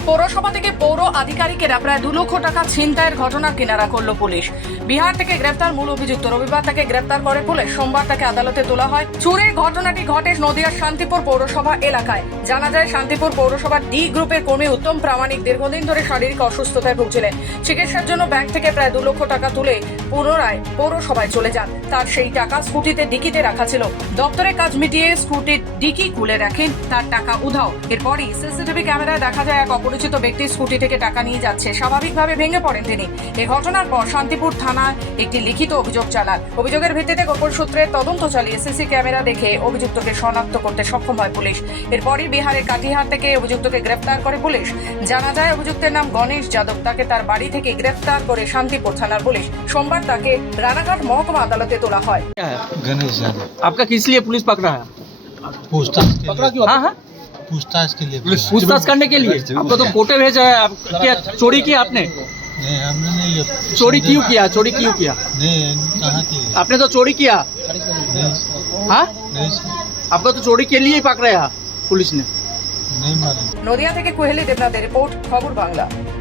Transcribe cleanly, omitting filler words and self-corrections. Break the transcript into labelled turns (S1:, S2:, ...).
S1: পৌরসভা থেকে পৌর আধিকারিকেরা প্রায় 2 লক্ষ টাকা ছিনতাইয়ের ঘটনার কিনারা করল পুলিশ। বিহার থেকে গ্রেফতার মূল অভিযুক্ত। রবিবার তাকে গ্রেফতার করে পুলিশ। সোমবার তাকে আদালতে তোলা হয়। চুরির ঘটনাটি ঘটে নদিয়ার শান্তিপুর পৌরসভা এলাকায়। জানা যায়, শান্তিপুর পৌরসভার ডি গ্রুপের কর্মী উত্তম প্রামাণিক দীর্ঘদিন ধরে শারীরিক অসুস্থতায় ভুগছিলেন। চিকিৎসার জন্য ব্যাংক থেকে প্রায় 2 লক্ষ টাকা তুলে পুনরায় পৌরসভায় চলে যান। তার সেই টাকা স্কুটিতে ডিকিতে রাখা ছিল। দপ্তরের কাজ মিটিয়ে স্কুটির ডিকি খুলে রাখেন, তার টাকা উধাও। এরপরই সিসিটিভি ক্যামেরায় দেখা যায় এক অপরিচিত ব্যক্তি স্কুটি থেকে টাকা নিয়ে যাচ্ছে। স্বাভাবিকভাবে ভেঙে পড়েন তিনি। এই ঘটনার পর শান্তিপুর থানায় একটি লিখিত অভিযোগ চালান। অভিযোগের ভিত্তিতে গোপন সূত্রে তদন্ত চালিয়ে সিসি ক্যামেরা দেখে অভিযুক্তকে শনাক্ত করতে সক্ষম হয় পুলিশ। এরপরই বিহারের কাটিহার থেকে অভিযুক্তকে গ্রেফতার করে পুলিশ। জানা যায়, অভিযুক্তের নাম গণেশ যাদব। তাকে তার বাড়ি থেকে গ্রেফতার করে শান্তিপুর থানার পুলিশ। সোমবার তাকে রানাঘাট মহকুমা আদালতে তোলা হয়।
S2: गणेश यादव
S3: आपका किस लिए पुलिस पकड़ा है?
S2: पूछताछ के लिए
S3: हाँ हाँ
S2: पूछताछ के लिए
S3: पूछताछ करने के लिए आपको तो कोर्टे भेजा है। आप क्या चोरी किया आपने?
S2: नहीं, हमने नहीं ये
S3: चोरी क्यों किया? चोरी क्यों किया?
S2: नहीं, कहाँ की
S3: आपने तो चोरी किया।
S2: नहीं,
S3: हाँ,
S2: नहीं,
S3: आपको तो चोरी के लिए ही पकड़ा है पुलिस ने।
S2: नहीं मारे।
S1: নদিয়া থেকে কোহেলি দেবনাথের রিপোর্ট, খবর বাংলা।